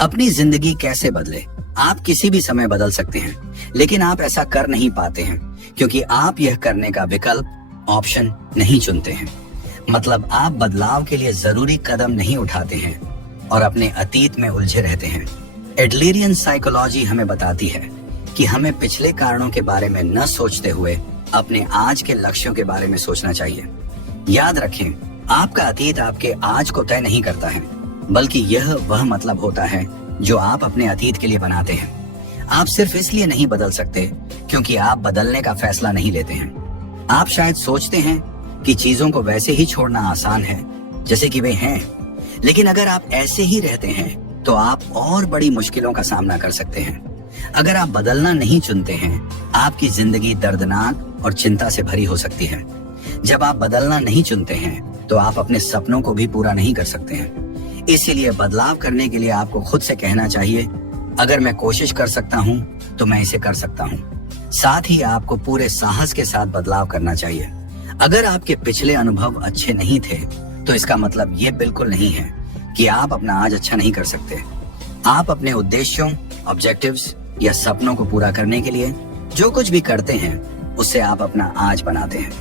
अपनी जिंदगी कैसे बदले? आप किसी भी समय बदल सकते हैं, लेकिन आप ऐसा कर नहीं पाते हैं क्योंकि आप यह करने का विकल्प ऑप्शन नहीं चुनते हैं। मतलब आप बदलाव के लिए जरूरी कदम नहीं उठाते हैं और अपने अतीत में उलझे रहते हैं। एडलरियन साइकोलॉजी हमें बताती है कि हमें पिछले कारणों के बारे में न सोचते हुए अपने आज के लक्ष्यों के बारे में सोचना चाहिए। याद रखें, आपका अतीत आपके आज को तय नहीं करता है, बल्कि यह वह मतलब होता है जो आप अपने अतीत के लिए बनाते हैं। आप सिर्फ इसलिए नहीं बदल सकते क्योंकि आप बदलने का फैसला नहीं लेते हैं। आप शायद सोचते हैं कि चीजों को वैसे ही छोड़ना आसान है जैसे कि वे हैं, लेकिन अगर आप ऐसे ही रहते हैं तो आप और बड़ी मुश्किलों का सामना कर सकते हैं। अगर आप बदलना नहीं चुनते हैं, आपकी जिंदगी दर्दनाक और चिंता से भरी हो सकती है। जब आप बदलना नहीं चुनते हैं तो आप अपने सपनों को भी पूरा नहीं कर सकते हैं। इसीलिए बदलाव करने के लिए आपको खुद से कहना चाहिए, अगर मैं कोशिश कर सकता हूँ तो मैं इसे कर सकता हूँ। साथ ही आपको पूरे साहस के साथ बदलाव करना चाहिए। अगर आपके पिछले अनुभव अच्छे नहीं थे तो इसका मतलब ये बिल्कुल नहीं है कि आप अपना आज अच्छा नहीं कर सकते। आप अपने उद्देश्यों, ऑब्जेक्टिव्स या सपनों को पूरा करने के लिए जो कुछ भी करते हैं उससे आप अपना आज बनाते हैं।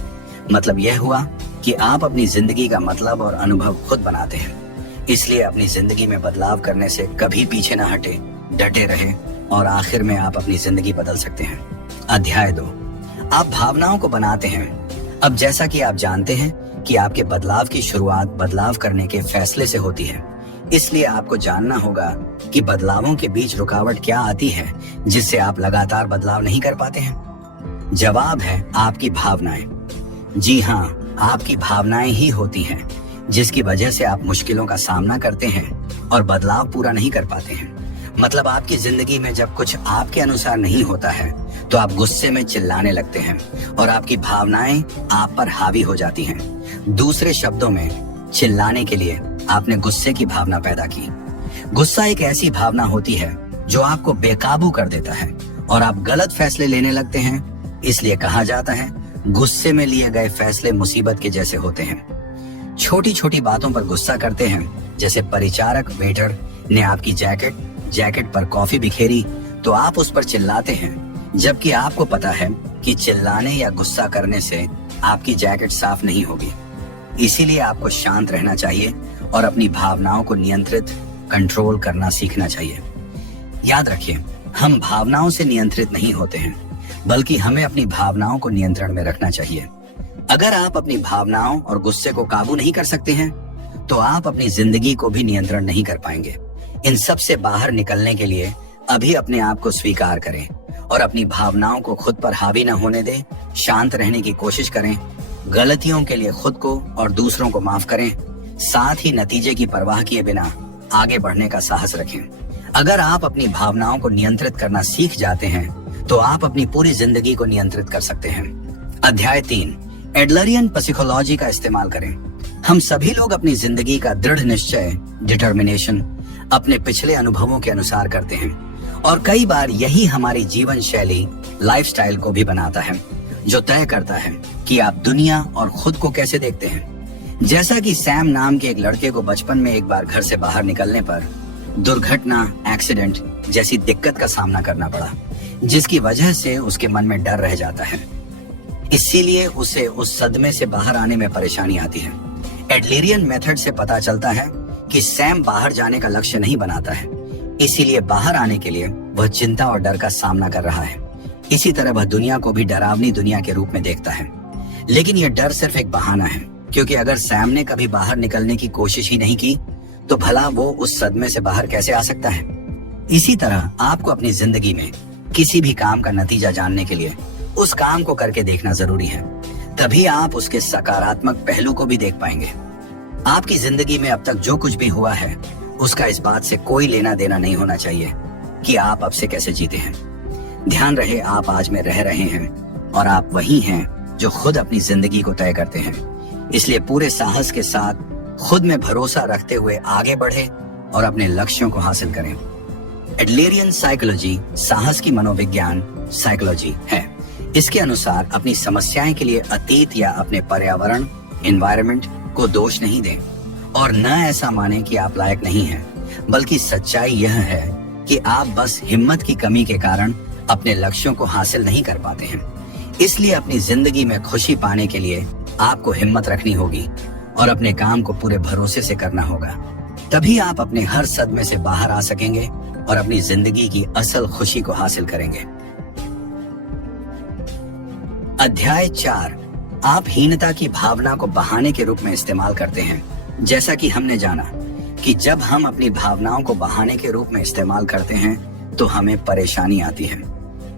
मतलब यह हुआ कि आप अपनी जिंदगी का मतलब और अनुभव खुद बनाते हैं। इसलिए अपनी जिंदगी में बदलाव करने से कभी पीछे न हटे, डटे रहे और आखिर में आप अपनी जिंदगी बदल सकते हैं। अध्याय 2, आप भावनाओं को बनाते हैं। अब जैसा कि आप जानते हैं कि आपके बदलाव की शुरुआत बदलाव करने के फैसले से होती है, इसलिए आपको जानना होगा कि बदलावों के बीच रुकावट क्या आती है जिससे आप लगातार बदलाव नहीं कर पाते हैं। जवाब है आपकी भावनाएं। जी हाँ, आपकी भावनाएं ही होती हैं जिसकी वजह से आप मुश्किलों का सामना करते हैं और बदलाव पूरा नहीं कर पाते हैं। मतलब आपकी जिंदगी में जब कुछ आपके अनुसार नहीं होता है तो आप गुस्से में चिल्लाने लगते हैं और आपकी भावनाएं आप पर हावी हो जाती हैं। दूसरे शब्दों में, चिल्लाने के लिए आपने गुस्से की भावना पैदा की। गुस्सा एक ऐसी भावना होती है जो आपको बेकाबू कर देता है और आप गलत फैसले लेने लगते हैं। इसलिए कहा जाता है, गुस्से में लिए गए फैसले मुसीबत के जैसे होते हैं। छोटी छोटी बातों पर गुस्सा करते हैं, जैसे परिचारक वेटर ने आपकी जैकेट पर कॉफी बिखेरी तो आप उस पर चिल्लाते हैं, जबकि आपको पता है कि चिल्लाने या गुस्सा करने से आपकी जैकेट साफ नहीं होगी। इसीलिए आपको शांत रहना चाहिए और अपनी भावनाओं को नियंत्रित, कंट्रोल करना सीखना चाहिए। याद रखिए, हम भावनाओं से नियंत्रित नहीं होते हैं, बल्कि हमें अपनी भावनाओं को नियंत्रण में रखना चाहिए। अगर आप अपनी भावनाओं और गुस्से को काबू नहीं कर सकते हैं तो आप अपनी जिंदगी को भी नियंत्रण नहीं कर पाएंगे। इन सब से बाहर निकलने के लिए अभी अपने आप को स्वीकार करें और अपनी भावनाओं को खुद पर हावी न होने दें। शांत रहने की कोशिश करें, गलतियों के लिए खुद को और दूसरों को माफ करें, साथ ही नतीजे की परवाह किए बिना आगे बढ़ने का साहस रखें। अगर आप अपनी भावनाओं को नियंत्रित करना सीख जाते हैं तो आप अपनी पूरी जिंदगी को नियंत्रित कर सकते हैं। अध्याय 3, एडलरियन साइकोलॉजी का इस्तेमाल करें। हम सभी लोग अपनी जिंदगी का दृढ़ निश्चय, डिटर्मिनेशन अपने पिछले अनुभवों के अनुसार करते हैं और कई बार यही हमारी जीवन शैली, लाइफस्टाइल को भी बनाता है, जो तय करता है कि आप दुनिया और खुद को कैसे देखते हैं। जैसा कि सैम नाम के एक लड़के को बचपन में एक बार घर से बाहर निकलने पर दुर्घटना, एक्सीडेंट जैसी दिक्कत का सामना करना पड़ा, जिसकी वजह से उसके मन में डर रह जाता है। इसीलिए उसे उस सदमे से बाहर आने में परेशानी आती है। एडलरियन मेथड से पता चलता है कि सैम बाहर जाने का लक्ष्य नहीं बनाता है, इसीलिए बाहर आने के लिए वह चिंता और डर का सामना कर रहा है। इसी तरह वह दुनिया को भी डरावनी दुनिया के रूप में देखता है। लेकिन यह डर सिर्फ एक बहाना है, क्योंकि अगर सैम ने कभी बाहर निकलने की कोशिश ही नहीं की तो भला वो उस सदमे से बाहर कैसे आ सकता है। इसी तरह आपको अपनी जिंदगी में किसी भी काम का नतीजा जानने के लिए उस काम को करके देखना जरूरी है, तभी आप उसके सकारात्मक पहलू को भी देख पाएंगे। आपकी जिंदगी में अब तक जो कुछ भी हुआ है उसका इस बात से कोई लेना देना नहीं होना चाहिए कि आप अब से कैसे जीते हैं। ध्यान रहे, आप आज में रह रहे हैं और आप वही हैं जो खुद अपनी जिंदगी को तय करते हैं। इसलिए पूरे साहस के साथ खुद में भरोसा रखते हुए आगे बढ़े और अपने लक्ष्यों को हासिल करें। एडलरियन साइकोलॉजी साहस की मनोविज्ञान साइकोलॉजी है। इसके अनुसार अपनी समस्याएं के लिए अतीत या अपने पर्यावरण, एनवायरनमेंट को दोष नहीं दें और न ऐसा माने कि आप लायक नहीं हैं, बल्कि सच्चाई यह है कि आप बस हिम्मत की कमी के कारण अपने लक्ष्यों को हासिल नहीं कर पाते हैं। इसलिए अपनी जिंदगी में खुशी पाने के लिए आपको हिम्मत रखनी होगी और अपने काम को पूरे भरोसे से करना होगा। तभी आप अपने हर सदमे से बाहर आ सकेंगे और अपनी जिंदगी की असल खुशी को हासिल करेंगे। अध्याय 4, आप हीनता की भावना को बहाने के रूप में इस्तेमाल करते हैं। जैसा कि हमने जाना कि जब हम अपनी भावनाओं को बहाने के रूप में इस्तेमाल करते हैं तो हमें परेशानी आती है।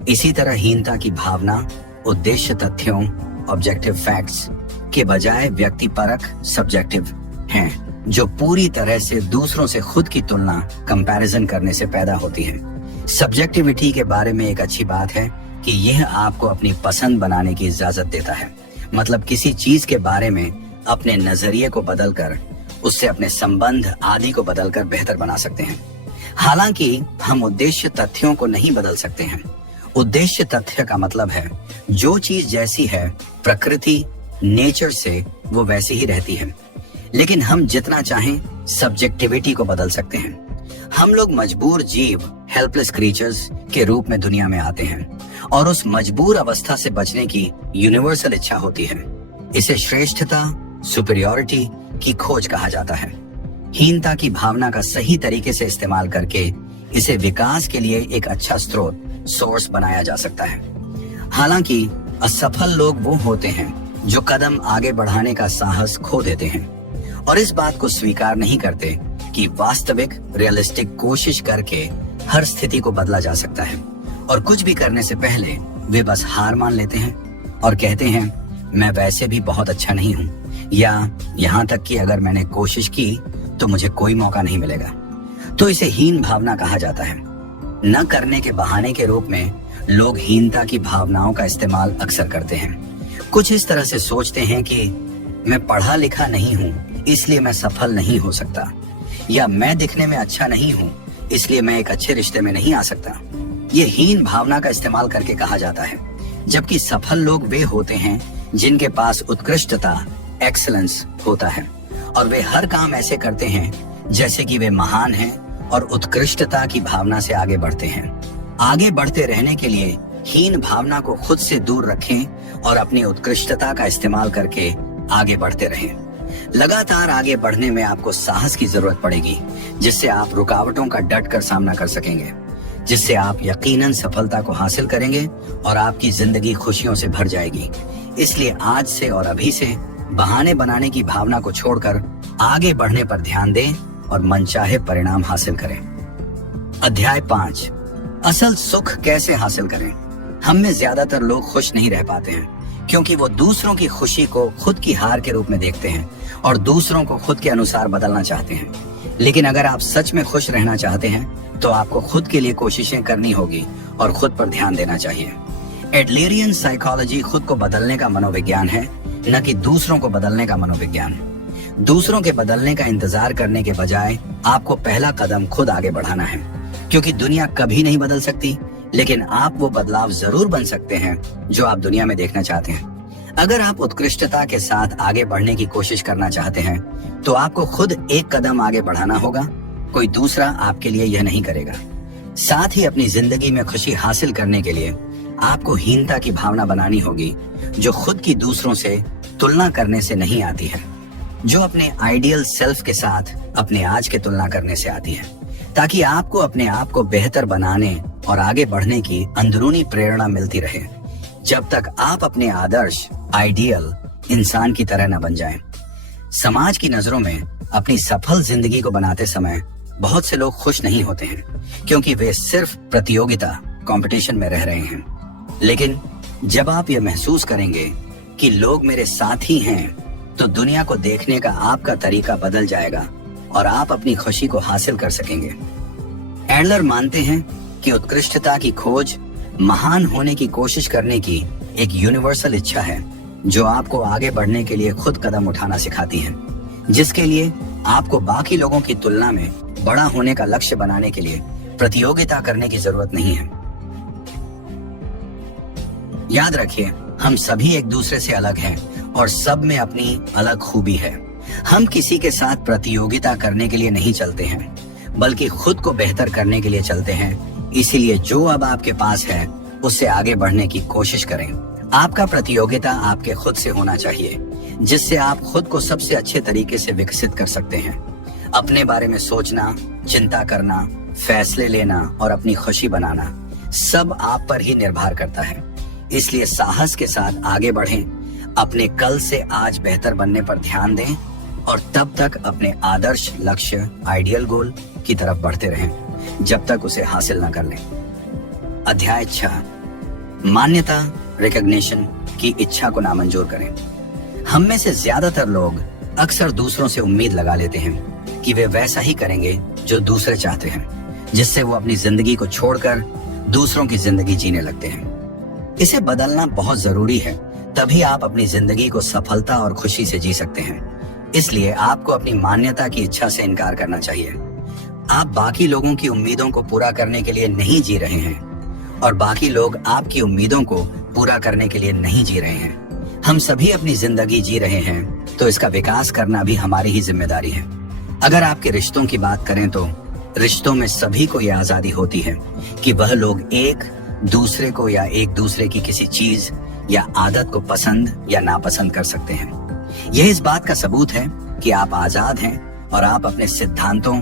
इसी तरह हीनता की भावना उद्देश्य तथ्यों ऑब्जेक्टिव फैक्ट्स के बजाय व्यक्तिपरक सब्जेक्टिव हैं, जो पूरी तरह से दूसरों से खुद की तुलना कंपैरिजन करने से पैदा होती है। सब्जेक्टिविटी के बारे में एक अच्छी बात है कि यह आपको अपनी पसंद बनाने की इजाजत देता है। मतलब किसी चीज के बारे में अपने नजरिए को बदलकर उससे अपने संबंध आदि को बदलकर बेहतर बना सकते हैं। हालांकि हम उद्देश्य तथ्यों को नहीं बदल सकते हैं। उद्देश्य तथ्य का मतलब है जो चीज जैसी है प्रकृति नेचर से वो वैसी ही रहती है, लेकिन हम जितना चाहें सब्जेक्टिविटी को बदल सकते हैं। हम लोग मजबूर जीव हेल्पलेस क्रीचर्स के रूप में दुनिया में आते हैं और उस मजबूर अवस्था से बचने की यूनिवर्सल इच्छा होती है। इसे श्रेष्ठता सुपीरियॉरिटी की खोज कहा जाता है। हीनता की भावना का सही तरीके से इस्तेमाल करके इसे विकास के लिए एक अच्छा स्रोत सोर्स बनाया जा सकता है। हालांकि असफल लोग वो होते हैं जो कदम आगे बढ़ाने का साहस खो देते हैं और इस बात को स्वीकार नहीं करते कि वास्तविक रियलिस्टिक कोशिश करके हर स्थिति को बदला जा सकता है और कुछ भी करने से पहले वे बस हार मान लेते हैं और कहते हैं मैं वैसे भी बहुत अच्छा नहीं हूँ, या यहाँ तक कि अगर मैंने कोशिश की तो मुझे कोई मौका नहीं मिलेगा। तो इसे हीन भावना कहा जाता है। न करने के बहाने के रूप में लोग हीनता की भावनाओं का इस्तेमाल अक्सर करते हैं। कुछ इस तरह से सोचते हैं कि मैं पढ़ा लिखा नहीं हूँ इसलिए मैं सफल नहीं हो सकता, या मैं दिखने में अच्छा नहीं हूँ इसलिए मैं एक अच्छे रिश्ते में नहीं आ सकता। ये हीन भावना का इस्तेमाल करके कहा जाता है, जबकि सफल लोग वे होते हैं जिनके पास उत्कृष्टता एक्सीलेंस होता है और वे हर काम ऐसे करते हैं जैसे कि वे महान हैं और उत्कृष्टता की भावना से आगे बढ़ते हैं। आगे बढ़ते रहने के लिए हीन भावना को खुद से दूर रखें और अपनी उत्कृष्टता का इस्तेमाल करके आगे बढ़ते रहें। लगातार आगे बढ़ने में आपको साहस की जरूरत पड़ेगी, जिससे आप रुकावटों का डट कर सामना कर सकेंगे, जिससे आप यकीनन सफलता को हासिल करेंगे और आपकी जिंदगी खुशियों से भर जाएगी। इसलिए आज से और अभी से बहाने बनाने की भावना को छोड़कर आगे बढ़ने पर ध्यान दें और मनचाहे परिणाम हासिल करें। अध्याय 5, असल सुख कैसे हासिल करें। हम में ज्यादातर लोग खुश नहीं रह पाते हैं क्योंकि वो दूसरों की खुशी को खुद की हार के रूप में देखते हैं और दूसरों को खुद के अनुसार बदलना चाहते हैं। लेकिन अगर आप सच में खुश रहना चाहते हैं तो आपको खुद के लिए कोशिशें करनी होगी और खुद पर ध्यान देना चाहिए। एडलेरियन साइकोलॉजी खुद को बदलने का मनोविज्ञान है, न कि दूसरों को बदलने का मनोविज्ञान। दूसरों के बदलने का इंतजार करने के बजाय आपको पहला कदम खुद आगे बढ़ाना है, क्योंकि दुनिया कभी नहीं बदल सकती, लेकिन आप वो बदलाव जरूर बन सकते हैं जो आप दुनिया में देखना चाहते हैं। अगर आप उत्कृष्टता के साथ आगे बढ़ने की कोशिश करना चाहते हैं तो आपको खुद एक कदम आगे बढ़ाना होगा, कोई दूसरा आपके लिए यह नहीं करेगा। साथ ही अपनी जिंदगी में खुशी हासिल करने के लिए आपको हीनता की भावना बनानी होगी, जो खुद की दूसरों से तुलना करने से नहीं आती है, जो अपने आइडियल सेल्फ के साथ अपने आज के तुलना करने से आती है, ताकि आपको अपने आप को बेहतर बनाने और आगे बढ़ने की अंदरूनी प्रेरणा मिलती रहे, जब तक आप अपने आदर्श आइडियल इंसान की तरह न बन जाएं। समाज की नजरों में अपनी सफल जिंदगी को बनाते समय बहुत से लोग खुश नहीं होते हैं, क्योंकि वे सिर्फ प्रतियोगिता कंपटीशन में रह रहे हैं। लेकिन जब आप ये महसूस करेंगे कि लोग मेरे साथ ही हैं, तो दुनिया को देखने का आपका तरीका बदल जाएगा और आप अपनी खुशी को हासिल कर सकेंगे। एडलर मानते हैं कि उत्कृष्टता की खोज महान होने की कोशिश करने की एक यूनिवर्सल इच्छा है, जो आपको आगे बढ़ने के लिए खुद कदम उठाना सिखाती है, जिसके लिए आपको बाकी लोगों की तुलना में बड़ा होने का लक्ष्य बनाने के लिए प्रतियोगिता करने की जरूरत नहीं है। याद रखिए, हम सभी एक दूसरे से अलग हैं और सब में अपनी अलग खूबी है। हम किसी के साथ प्रतियोगिता करने के लिए नहीं चलते हैं, बल्कि खुद को बेहतर करने के लिए चलते हैं। इसीलिए जो अब आपके पास है उससे आगे बढ़ने की कोशिश करें। आपका प्रतियोगिता आपके खुद से होना चाहिए, जिससे आप खुद को सबसे अच्छे तरीके से विकसित कर सकते हैं। अपने बारे में सोचना, चिंता करना, फैसले लेना और अपनी खुशी बनाना सब आप पर ही निर्भर करता है। इसलिए साहस के साथ आगे बढ़ें, अपने कल से आज बेहतर बनने पर ध्यान दें और तब तक अपने आदर्श लक्ष्य, आइडियल गोल की तरफ बढ़ते रहें जब तक उसे हासिल न कर लें। अध्याय 6, मान्यता, रिकॉग्निशन की इच्छा को नामंजूर करें। हम में से ज्यादातर लोग अक्सर दूसरों से उम्मीद लगा लेते हैं कि वे वैसा ही करेंगे जो दूसरे चाहते हैं, जिससे वो अपनी जिंदगी को छोड़कर दूसरों की जिंदगी जीने लगते हैं। इसे बदलना बहुत जरूरी है, तभी आप अपनी जिंदगी को सफलता और खुशी से जी सकते हैं। इसलिए आपको अपनी मान्यता की इच्छा से इनकार करना चाहिए। आप बाकी लोगों की उम्मीदों को पूरा करने के लिए नहीं जी रहे हैं और बाकी लोग आपकी उम्मीदों को पूरा करने के लिए नहीं जी रहे हैं। हम सभी अपनी जिंदगी जी रहे हैं, तो इसका विकास करना भी हमारी ही जिम्मेदारी है। अगर आपके रिश्तों की बात करें तो रिश्तों में सभी को यह आजादी होती है कि वह लोग एक दूसरे को या एक दूसरे की किसी चीज या आदत को पसंद या नापसंद कर सकते हैं। यह इस बात का सबूत है कि आप आजाद हैं और आप अपने सिद्धांतों,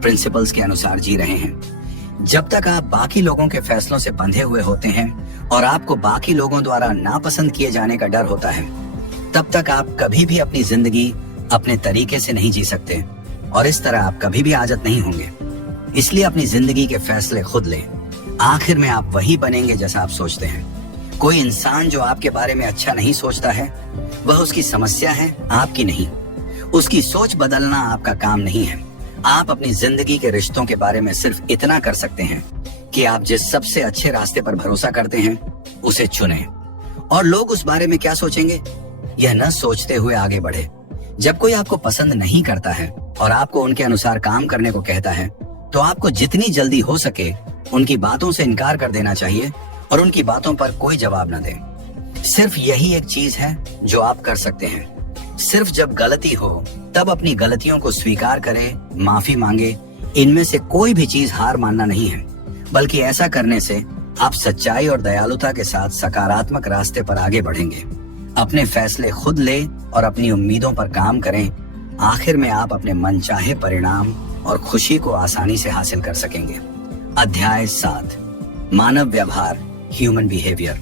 प्रिंसिपल्स के अनुसार जी रहे हैं। जब तक आप बाकी लोगों के फैसलों से बंधे हुए होते हैं और आपको बाकी लोगों द्वारा नापसंद किए जाने का डर होता है, तब तक आप कभी भी अपनी जिंदगी अपने तरीके से नहीं जी सकते और इस तरह आप कभी भी आजाद नहीं होंगे। इसलिए अपनी जिंदगी के फैसले खुद लें। आखिर में आप वही बनेंगे जैसा आप सोचते हैं। कोई इंसान जो आपके बारे में अच्छा नहीं सोचता है, वह उसकी समस्या है, आपकी नहीं। उसकी सोच बदलना आपका काम नहीं है। आप अपनी जिंदगी के रिश्तों के बारे में सिर्फ इतना कर सकते हैं कि आप जिस सबसे अच्छे रास्ते पर भरोसा करते हैं उसे चुनें। और लोग उस बारे में क्या सोचेंगे, यह न सोचते हुए आगे बढ़े। जब कोई आपको पसंद नहीं करता है और आपको उनके अनुसार काम करने को कहता है, तो आपको जितनी जल्दी हो सके उनकी बातों से इनकार कर देना चाहिए और उनकी बातों पर कोई जवाब न दें। सिर्फ यही एक चीज है जो आप कर सकते हैं। सिर्फ जब गलती हो तब अपनी गलतियों को स्वीकार करें, माफी मांगे। इनमें से कोई भी चीज हार मानना नहीं है, बल्कि ऐसा करने से आप सच्चाई और दयालुता के साथ सकारात्मक रास्ते पर आगे बढ़ेंगे। अपने फैसले खुद ले और अपनी उम्मीदों पर काम करें। आखिर में आप अपने मनचाहे परिणाम और खुशी को आसानी से हासिल कर सकेंगे। अध्याय 7, मानव व्यवहार, ह्यूमन बिहेवियर।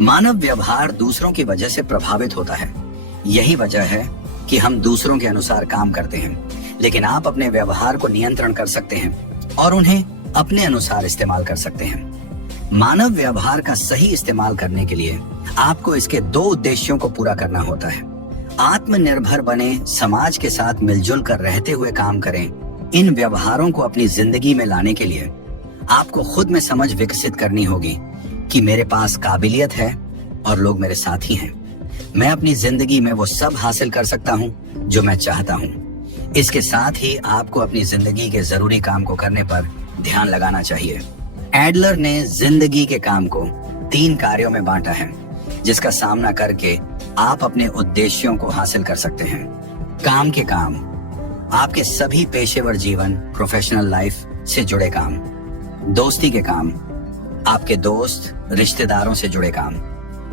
मानव व्यवहार दूसरों की वजह से प्रभावित होता है। यही वजह है कि हम दूसरों के अनुसार काम करते हैं, लेकिन आप अपने व्यवहार को नियंत्रण कर सकते हैं और उन्हें अपने अनुसार इस्तेमाल कर सकते हैं। मानव व्यवहार का सही इस्तेमाल करने के लिए आपको इसके 2 उद्देश्यों को पूरा करना होता है। आत्मनिर्भर बने, समाज के साथ मिलजुल कर रहते हुए काम करें। इन व्यवहारों को अपनी जिंदगी में लाने के लिए आपको खुद में समझ विकसित करनी होगी कि मेरे पास काबिलियत है और लोग मेरे साथी हैं। मैं अपनी जिंदगी में वो सब हासिल कर सकता हूँ जो मैं चाहता हूँ। इसके साथ ही आपको अपनी जिंदगी के जरूरी काम को करने पर ध्यान लगाना चाहिए। एडलर ने जिंदगी के काम को 3 कार्यों में बांटा है, जिसका सामना करके आप अपने उद्देश्यों को हासिल कर सकते हैं। काम के काम, आपके सभी पेशेवर जीवन, प्रोफेशनल लाइफ से जुड़े काम। दोस्ती के काम, आपके दोस्त, रिश्तेदारों से जुड़े काम।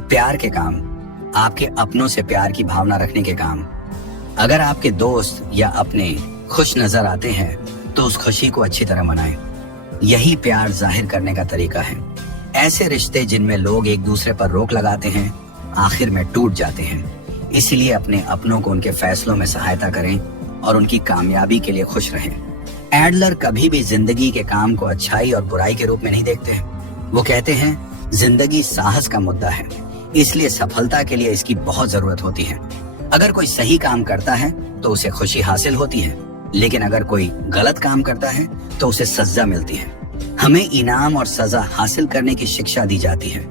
प्यार के काम, आपके अपनों से प्यार की भावना रखने के काम। अगर आपके दोस्त या अपने खुश नजर आते हैं तो उस खुशी को अच्छी तरह मनाएं। यही प्यार जाहिर करने का तरीका है। ऐसे रिश्ते जिनमें लोग एक दूसरे पर रोक लगाते हैं, आखिर में टूट जाते हैं। इसीलिए अपने अपनों को उनके फैसलों में सहायता करें और उनकी कामयाबी के लिए खुश रहें। एडलर कभी भी जिंदगी के काम को अच्छाई और बुराई के रूप में नहीं देखते हैं। वो कहते हैं जिंदगी साहस का मुद्दा है, इसलिए सफलता के लिए इसकी बहुत जरूरत होती है। अगर कोई सही काम करता है तो उसे खुशी हासिल होती है, लेकिन अगर कोई गलत काम करता है तो उसे सजा मिलती है। हमें इनाम और सजा हासिल करने की शिक्षा दी जाती है,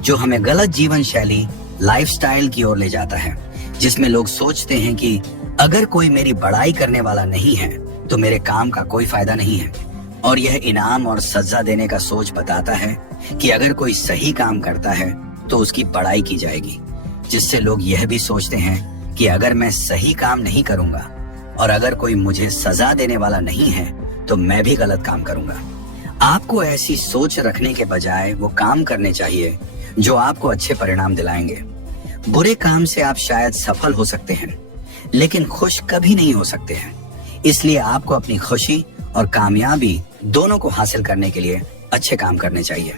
जो हमें गलत जीवन शैली, लाइफस्टाइल की ओर ले जाता है, जिसमें लोग सोचते हैं कि अगर कोई मेरी बड़ाई करने वाला नहीं है तो मेरे काम का कोई फायदा नहीं है। और यह इनाम और सजा देने का सोच बताता है कि अगर कोई सही काम करता है तो उसकी बड़ाई की जाएगी, जिससे लोग यह भी सोचते हैं कि अगर मैं सही काम नहीं करूंगा और अगर कोई मुझे सजा देने वाला नहीं है तो मैं भी गलत काम करूंगा। आपको ऐसी सोच रखने के बजाय वो काम करने चाहिए जो आपको अच्छे परिणाम दिलाएंगे। बुरे काम से आप शायद सफल हो सकते हैं, लेकिन खुश कभी नहीं हो सकते हैं। इसलिए आपको अपनी खुशी और कामयाबी दोनों को हासिल करने के लिए अच्छे काम करने चाहिए।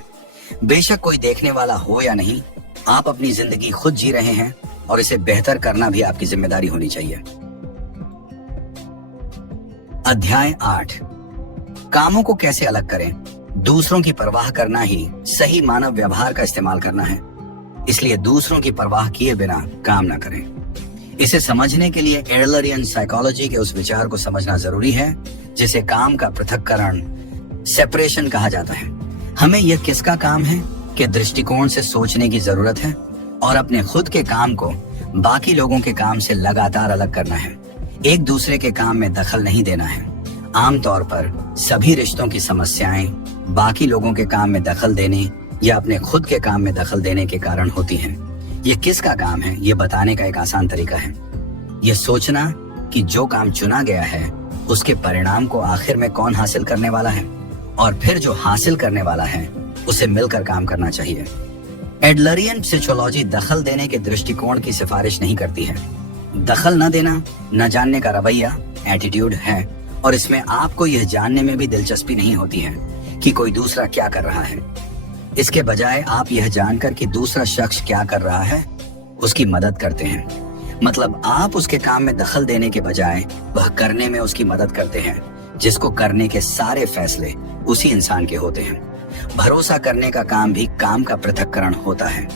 बेशक कोई देखने वाला हो या नहीं, आप अपनी जिंदगी खुद जी रहे हैं और इसे बेहतर करना भी आपकी जिम्मेदारी होनी चाहिए। अध्याय 8, कामों को कैसे अलग करें। दूसरों की परवाह करना ही सही मानव व्यवहार का इस्तेमाल करना है, इसलिए दूसरों की परवाह किए बिना काम ना करें। इसे समझने के लिए एडलरियन साइकोलॉजी के उस विचार को समझना जरूरी है जिसे काम का पृथक्करण, सेपरेशन कहा जाता है। हमें यह किसका काम है के दृष्टिकोण से सोचने की जरूरत है और अपने खुद के काम को बाकी लोगों के काम से लगातार अलग करना है। एक दूसरे के काम में दखल नहीं देना है। आमतौर पर सभी रिश्तों की समस्याएं बाकी लोगों के काम में दखल देने या अपने खुद के काम में दखल देने के कारण होती हैं। ये किसका काम है ये बताने का एक आसान तरीका है ये सोचना कि जो काम चुना गया है उसके परिणाम को आखिर में कौन हासिल करने वाला है, और फिर जो हासिल करने वाला है उसे मिलकर काम करना चाहिए। एडलरियन सोशियोलॉजी दखल देने के दृष्टिकोण की सिफारिश नहीं करती है। दखल न देना न जानने का रवैया, एटीट्यूड है, और इसमें आपको यह जानने में भी दिलचस्पी नहीं होती है कि कोई दूसरा क्या कर रहा है। इसके बजाय आप यह जानकर कि दूसरा शख्स क्या कर रहा है उसकी मदद करते हैं। मतलब आप उसके काम में दखल देने के बजाय वह करने में उसकी मदद करते हैं जिसको करने के सारे फैसले उसी इंसान के होते हैं। भरोसा करने का काम भी काम का पृथक्करण होता है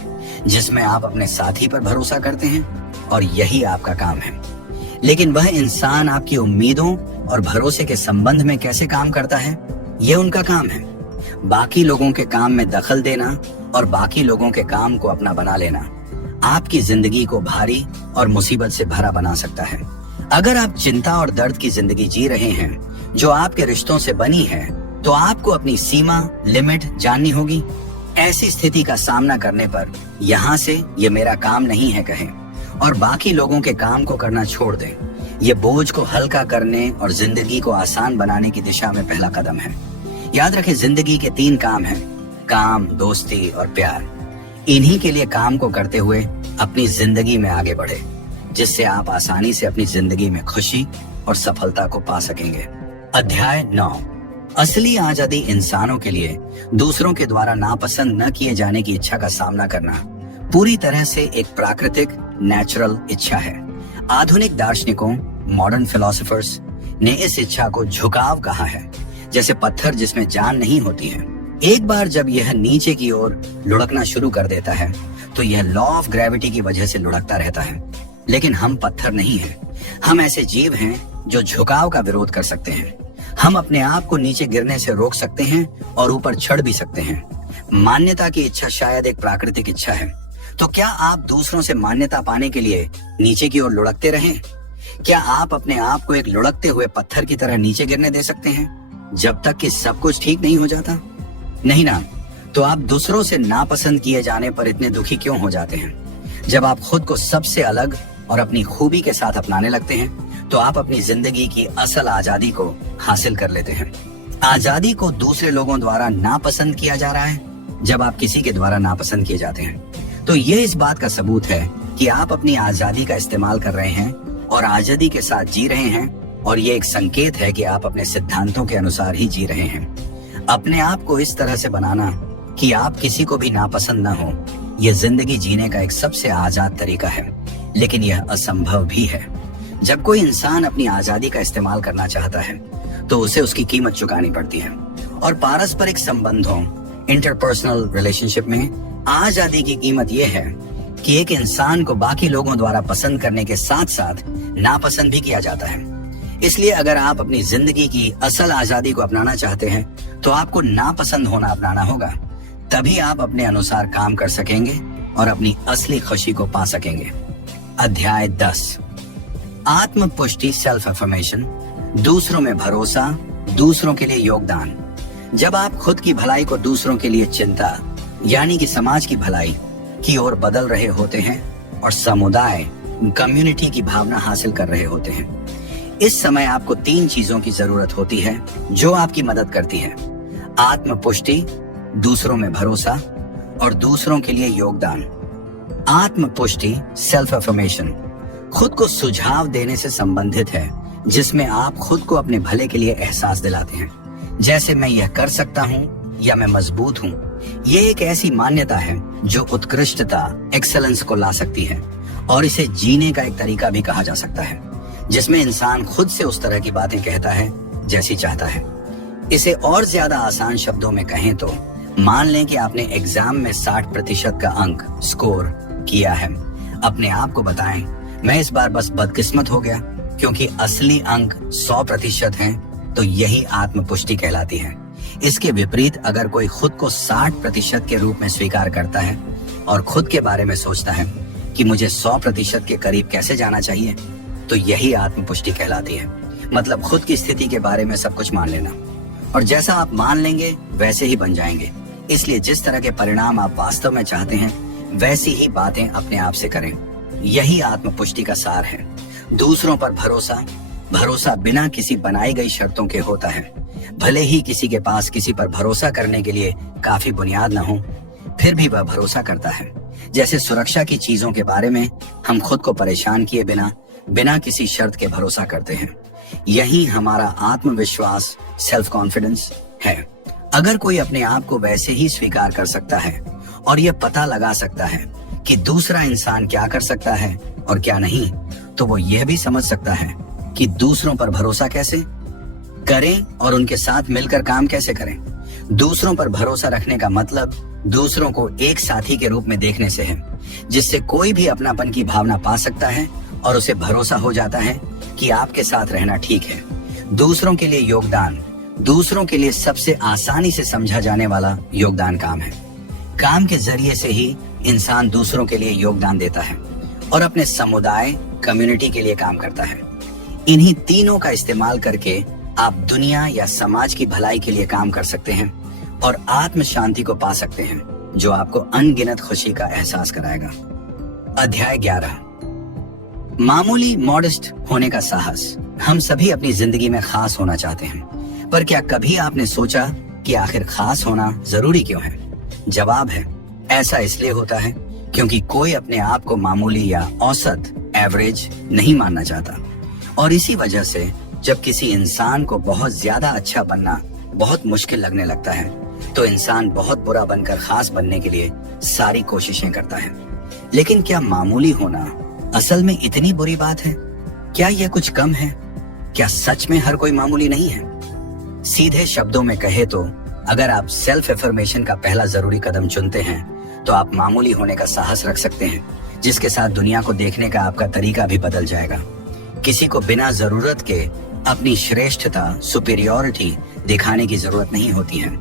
जिसमें आप अपने साथी पर भरोसा करते हैं और यही आपका काम है। लेकिन वह इंसान आपकी उम्मीदों और भरोसे के संबंध में कैसे काम करता है यह उनका काम है। बाकी लोगों के काम में दखल देना और बाकी लोगों के काम को अपना बना लेना आपकी जिंदगी को भारी और मुसीबत से भरा बना सकता है। अगर आप चिंता और दर्द की जिंदगी जी रहे हैं जो आपके रिश्तों से बनी है, तो आपको अपनी सीमा, लिमिट जाननी होगी। ऐसी स्थिति का सामना करने पर यहाँ से ये मेरा काम नहीं है कहें और बाकी लोगों के काम को करना छोड़ दें। ये बोझ को हल्का करने और जिंदगी को आसान बनाने की दिशा में पहला कदम है। याद रखें, जिंदगी के 3 काम हैं, काम, दोस्ती और प्यार। इन्हीं के लिए काम को करते हुए अपनी जिंदगी में आगे बढ़े, जिससे आप आसानी से अपनी जिंदगी में खुशी और सफलता को पा सकेंगे। अध्याय 9, असली आजादी इंसानों के लिए दूसरों के द्वारा नापसंद न किए जाने की इच्छा का सामना करना पूरी तरह से एक प्राकृतिक, नेचुरल इच्छा है। आधुनिक दार्शनिकों, मॉडर्न फिलोसोफर्स ने इस इच्छा को झुकाव कहा है, जैसे पत्थर जिसमें जान नहीं होती है। एक बार जब यह नीचे की ओर लुढ़कना शुरू कर देता है तो यह लॉ ऑफ ग्रेविटी की वजह से लुढ़कता रहता है। लेकिन हम पत्थर नहीं हैं। हम ऐसे जीव हैं जो झुकाव का विरोध कर सकते हैं। हम अपने आप को नीचे गिरने से रोक सकते हैं और ऊपर चढ़ भी सकते हैं। मान्यता की इच्छा शायद एक प्राकृतिक इच्छा है। तो क्या आप दूसरों से मान्यता पाने के लिए नीचे की ओर लुढ़कते रहें? क्या आप अपने आप को एक लुढ़कते हुए पत्थर की तरह नीचे गिरने दे सकते हैं जब तक कि सब कुछ ठीक नहीं हो जाता? नहीं ना। तो आप दूसरों से नापसंद किए जाने पर इतने दुखी क्यों हो जाते हैं? जब आप खुद को सबसे अलग और अपनी खूबी के साथ अपनाने लगते हैं तो आप अपनी जिंदगी की असल आजादी को हासिल कर लेते हैं। आजादी को दूसरे लोगों द्वारा नापसंद किया जा रहा है जब आप किसी के द्वारा नापसंद किए जाते हैं। तो यह इस बात का सबूत है कि आप अपनी आजादी का इस्तेमाल कर रहे हैं और आजादी के साथ जी रहे हैं, और ये एक संकेत है कि आप अपने सिद्धांतों के अनुसार ही जी रहे हैं। अपने आप को इस तरह से बनाना कि आप किसी को भी नापसंद न हो, यह जिंदगी जीने का एक सबसे आजाद तरीका है, लेकिन यह असंभव भी है। जब कोई इंसान अपनी आजादी का इस्तेमाल करना चाहता है तो उसे उसकी कीमत चुकानी पड़ती है। और पारस्परिक संबंधों, इंटरपर्सनल रिलेशनशिप में आजादी की कीमत यह है कि एक इंसान को बाकी लोगों द्वारा पसंद करने के साथ साथ नापसंद भी किया जाता है। इसलिए अगर आप अपनी जिंदगी की असल आजादी को अपनाना चाहते हैं तो आपको नापसंद होना अपनाना होगा। तभी आप अपने अनुसार काम कर सकेंगे और अपनी असली खुशी को पा सकेंगे। अध्याय 10, आत्म पुष्टि, सेल्फ अफर्मेशन, दूसरों में भरोसा, दूसरों के लिए योगदान। जब आप खुद की भलाई को दूसरों के लिए चिंता यानी कि समाज की भलाई की ओर बदल रहे होते हैं और समुदाय, कम्युनिटी की भावना हासिल कर रहे होते हैं, इस समय आपको 3 चीजों की जरूरत होती है जो आपकी मदद करती है: आत्म पुष्टि, दूसरों में भरोसा और दूसरों के लिए योगदान। आत्म पुष्टि, सेल्फ अफर्मेशन, खुद को सुझाव देने से संबंधित है, जिसमें आप खुद को अपने भले के लिए एहसास दिलाते हैं, जैसे मैं यह कर सकता हूँ या मैं मजबूत हूँ। ये एक ऐसी मान्यता है जो उत्कृष्टता, एक्सेलेंस को ला सकती है, और इसे जीने का एक तरीका भी कहा जा सकता है, जिसमें इंसान खुद से उस तरह की बातें कहता है जैसी चाहता है। इसे और ज्यादा आसान शब्दों में कहें तो मान लें कि आपने एग्जाम में 60% का अंक स्कोर किया है। अपने आप को बताएं, मैं इस बार बस बदकिस्मत हो गया, क्योंकि असली अंक 100% हैं, तो यही आत्म पुष्टि कहलाती है। इसके विपरीत अगर कोई खुद को 60% के रूप में स्वीकार करता है और खुद के बारे में सोचता है कि मुझे 100% के करीब कैसे जाना चाहिए, तो यही आत्म पुष्टि कहलाती है। मतलब खुद की स्थिति के बारे में सब कुछ मान लेना, और जैसा आप मान लेंगे वैसे ही बन जाएंगे। इसलिए जिस तरह के परिणाम आप वास्तव में चाहते हैं, वैसी ही बातें अपने आप से करें। यही आत्म पुष्टि का सार है। दूसरों पर भरोसा बिना किसी बनाई गई शर्तों के होता है। भले ही किसी के पास किसी पर भरोसा करने के लिए काफी बुनियाद न हो, फिर भी वह भरोसा करता है। जैसे सुरक्षा की चीजों के बारे में हम खुद को परेशान किए बिना किसी शर्त के भरोसा करते हैं। यही हमारा आत्मविश्वास, सेल्फ कॉन्फिडेंस है। अगर कोई अपने आप को वैसे ही स्वीकार कर सकता है और यह पता लगा सकता है कि दूसरा इंसान क्या कर सकता है और क्या नहीं, तो वो यह भी समझ सकता है कि दूसरों पर भरोसा कैसे करें और उनके साथ मिलकर काम कैसे करें। दूसरों पर भरोसा रखने का मतलब दूसरों को एक साथी के रूप में देखने से है, जिससे कोई भी अपनापन की भावना पा सकता है और उसे भरोसा हो जाता है कि आपके साथ रहना ठीक है। दूसरों के लिए योगदान, दूसरों के लिए सबसे आसानी से समझा जाने वाला योगदान काम है। काम के जरिए से ही इंसान दूसरों के लिए योगदान देता है और अपने समुदाय, कम्युनिटी के लिए काम करता है। इन्हीं तीनों का इस्तेमाल करके आप दुनिया या समाज की भलाई के लिए काम कर सकते हैं और आत्म शांति को पा सकते हैं, जो आपको अनगिनत खुशी का एहसास कराएगा। अध्याय 11, मामूली मॉडेस्ट होने का साहस। हम सभी अपनी जिंदगी में खास होना चाहते हैं, पर क्या कभी आपने सोचा कि आखिर खास होना जरूरी क्यों है? जवाब है, ऐसा इसलिए होता है क्योंकि कोई अपने आप को मामूली या औसत, एवरेज नहीं मानना चाहता। और इसी वजह से जब किसी इंसान को बहुत ज्यादा अच्छा बनना बहुत मुश्किल लगने लगता है, तो इंसान बहुत बुरा बनकर खास बनने के लिए सारी कोशिशें करता है। लेकिन क्या मामूली होना असल में इतनी बुरी बात है? क्या यह कुछ कम है? क्या सच में हर कोई मामूली नहीं है? सीधे शब्दों में कहे तो अगर आप सेल्फ एफर्मेशन का पहला जरूरी कदम चुनते हैं, तो आप मामूली होने का साहस रख सकते हैं, जिसके साथ दुनिया को देखने का आपका तरीका भी बदल जाएगा। किसी को बिना जरूरत के अपनी श्रेष्ठता, सुपीरियोरिटी दिखाने की जरूरत नहीं होती है।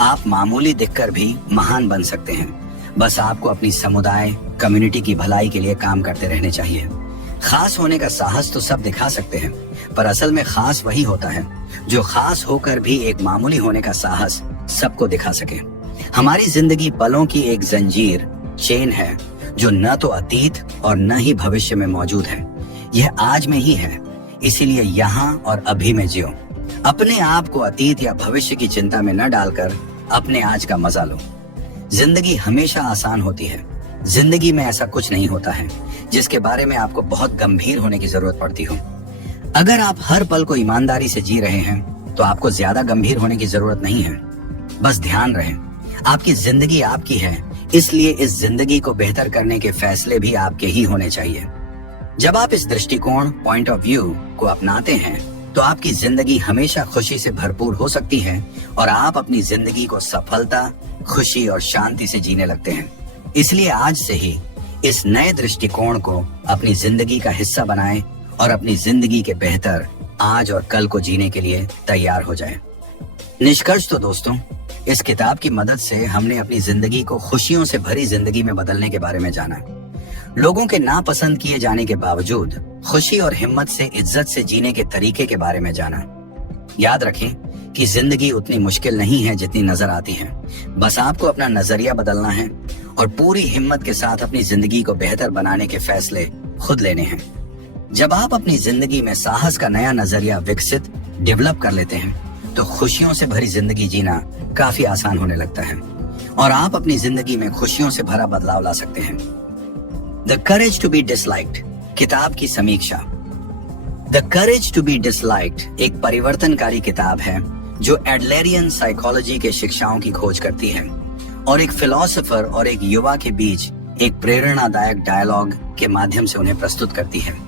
आप मामूली दिखकर भी महान बन सकते हैं। बस आपको अपनी समुदाय, कम्युनिटी की भलाई के लिए काम करते रहने चाहिए। खास होने का साहस तो सब दिखा सकते हैं, पर असल में खास वही होता है जो खास होकर भी एक मामूली होने का साहस सबको दिखा सके। हमारी जिंदगी पलों की एक जंजीर, चेन है, जो न तो अतीत और न ही भविष्य में मौजूद है। यह आज में ही है। इसीलिए यहाँ और अभी में जियो। अपने आप को अतीत या भविष्य की चिंता में न डालकर अपने आज का मजा लो। जिंदगी हमेशा आसान होती है। जिंदगी में ऐसा कुछ नहीं होता है जिसके बारे में आपको बहुत गंभीर होने की जरूरत पड़ती हो। अगर आप हर पल को ईमानदारी से जी रहे हैं, तो आपको ज्यादा गंभीर होने की जरूरत नहीं है। बस ध्यान रहे, आपकी जिंदगी आपकी है, इसलिए इस जिंदगी को बेहतर करने के फैसले भी आपके ही होने चाहिए। जब आप इस दृष्टिकोण, पॉइंट ऑफ व्यू को अपनाते हैं, तो आपकी जिंदगी हमेशा खुशी से भरपूर हो सकती है और आप अपनी जिंदगी को सफलता, खुशी और शांति से जीने लगते हैं। इसलिए आज से ही इस नए दृष्टिकोण को अपनी जिंदगी का हिस्सा बनाएं और अपनी जिंदगी के बेहतर आज और कल को जीने के लिए तैयार हो जाएं। निष्कर्ष तो दोस्तों, इस किताब की मदद से हमने अपनी जिंदगी को खुशियों से भरी जिंदगी में बदलने के बारे में जाना। लोगों के नापसंद किए जाने के बावजूद खुशी और हिम्मत से, इज्जत से जीने के तरीके के बारे में जाना। याद रखें कि जिंदगी उतनी मुश्किल नहीं है जितनी नजर आती है। बस आपको अपना नजरिया बदलना है और पूरी हिम्मत के साथ अपनी जिंदगी को बेहतर बनाने के फैसले खुद लेने हैं। जब आप अपनी जिंदगी में साहस का नया नजरिया विकसित डेवलप कर लेते हैं तो खुशियों से भरी जिंदगी जीना काफी आसान होने लगता है और आप अपनी जिंदगी में खुशियों से भरा बदलाव ला सकते हैं। The courage to be disliked किताब की समीक्षा। The courage to be disliked एक परिवर्तनकारी किताब है जो एडलेरियन साइकोलॉजी के शिक्षाओं की खोज करती है और एक फिलोसोफर और एक युवा के बीच एक प्रेरणादायक डायलॉग के माध्यम से उन्हें प्रस्तुत करती है।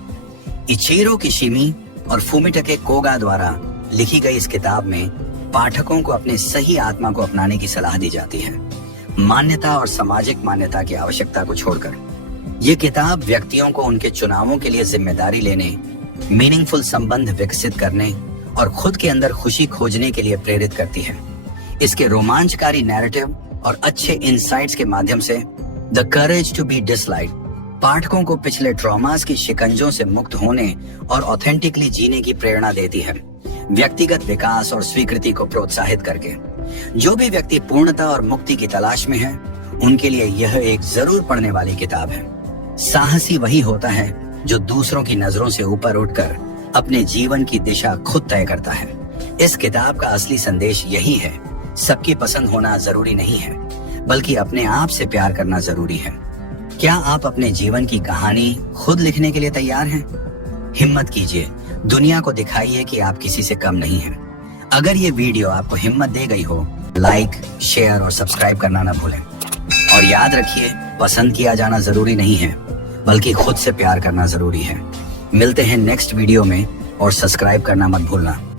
इचिरो किशिमी और फुमिटके कोगा द्वारा लिखी गई इस किताब में पाठकों को अपने सही आत्मा को अपनाने की सलाह दी जाती है, मान्यता और सामाजिक मान्यता की आवश्यकता को छोड़कर। ये किताब व्यक्तियों को उनके चुनावों के लिए जिम्मेदारी लेने, मीनिंगफुल संबंध विकसित करने और खुद के अंदर खुशी खोजने के लिए प्रेरित करती है। इसके रोमांचकारी नैरेटिव और अच्छे इंसाइट्स के माध्यम से the courage to be disliked पाठकों को पिछले ट्रॉमास की शिकंजों से मुक्त होने और ऑथेंटिकली जीने की प्रेरणा देती है, व्यक्तिगत विकास और स्वीकृति को प्रोत्साहित करके। जो भी व्यक्ति पूर्णता और मुक्ति की तलाश में है उनके लिए यह एक जरूर पढ़ने वाली किताब है। साहसी वही होता है जो दूसरों की नजरों से ऊपर उठकर अपने जीवन की दिशा खुद तय करता है। इस किताब का असली संदेश यही है, सबकी पसंद होना जरूरी नहीं है, बल्कि अपने आप से प्यार करना जरूरी है। क्या आप अपने जीवन की कहानी खुद लिखने के लिए तैयार हैं? हिम्मत कीजिए, दुनिया को दिखाइए कि आप किसी से कम नहीं हैं। अगर ये वीडियो आपको हिम्मत दे गई हो, लाइक, शेयर और सब्सक्राइब करना ना भूलें। और याद रखिए, पसंद किया जाना जरूरी नहीं है, बल्कि खुद से प्यार करना जरूरी है। मिलते हैं नेक्स्ट वीडियो में और सब्सक्राइब करना मत भूलना।